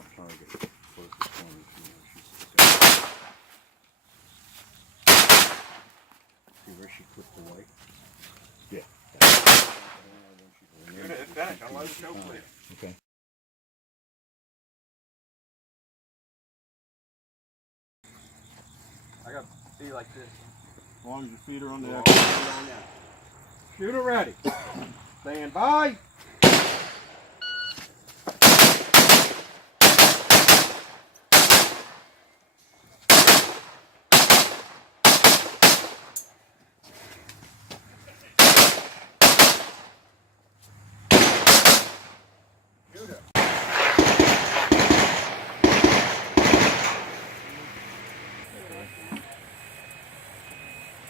off target. Closest corner, see where she clipped away? Yeah. Unit is finished. Unload the show clear. Okay. I got to be like this. As long as your feet are on the exit. Shooter ready. Stand by.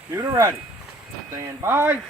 Shooter ready. Stand by.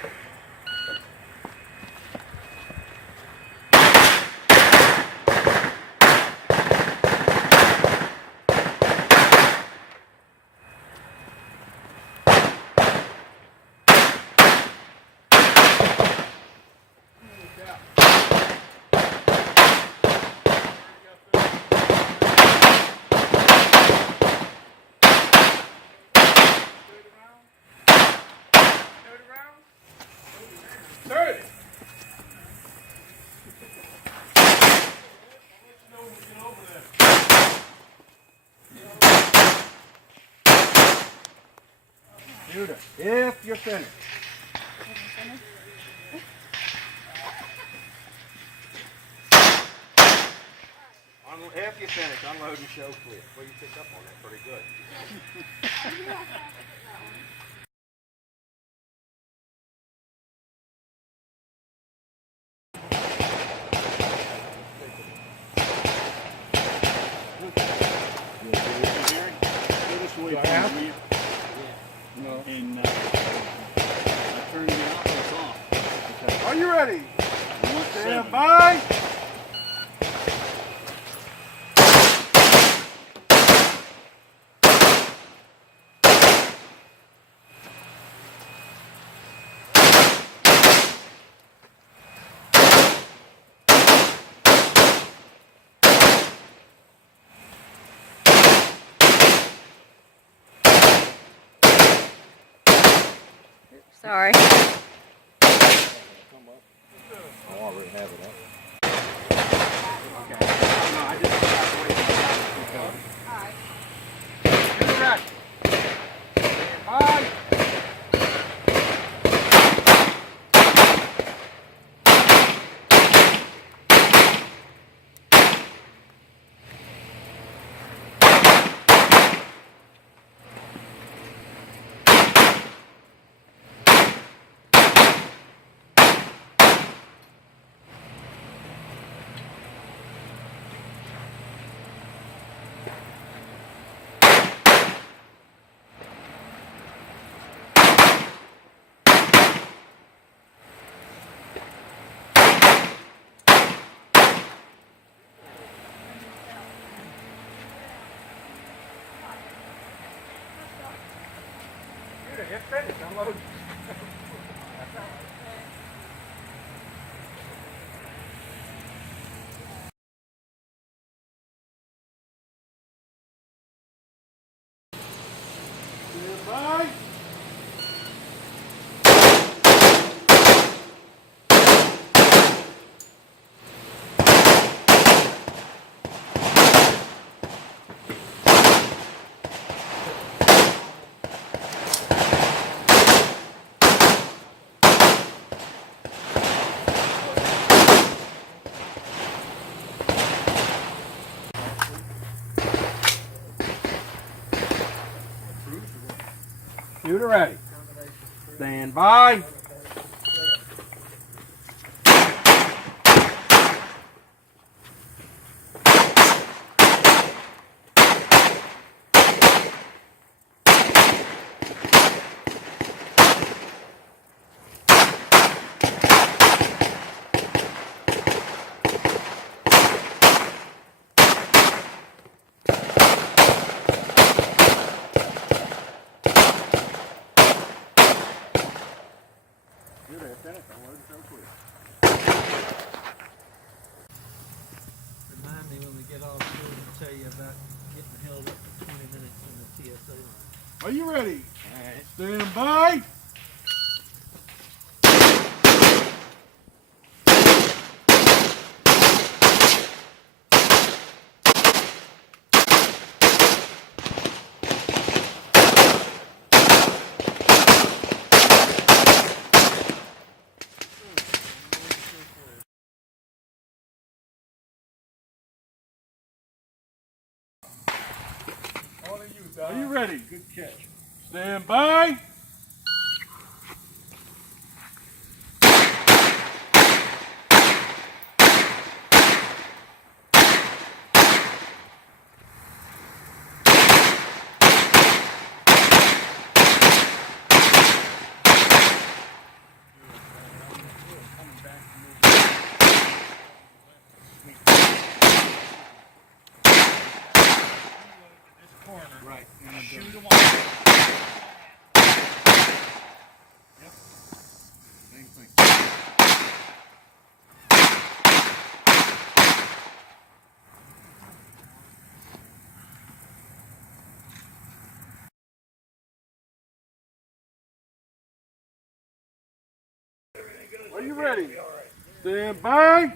Shooter, if you're finished. If you finish, unload and show clear. Well, you picked up on that pretty good. No. And I turned the outputs off. Okay. Are you ready? Stand by. Sorry. Oh, I already have it up. Okay. No, I just have to wait for that to go. Alright. Shooter ready. Stand by. It's finished. Unload. Goodbye. Shooter ready. Stand by. me when we get off here and tell you about getting held up for 20 minutes in the TSA line. Are you ready? All right. Stand by. Are you ready? Good catch. Stand by. Right. Shoot them all. Yep. Same thing. Are you ready? Stand by.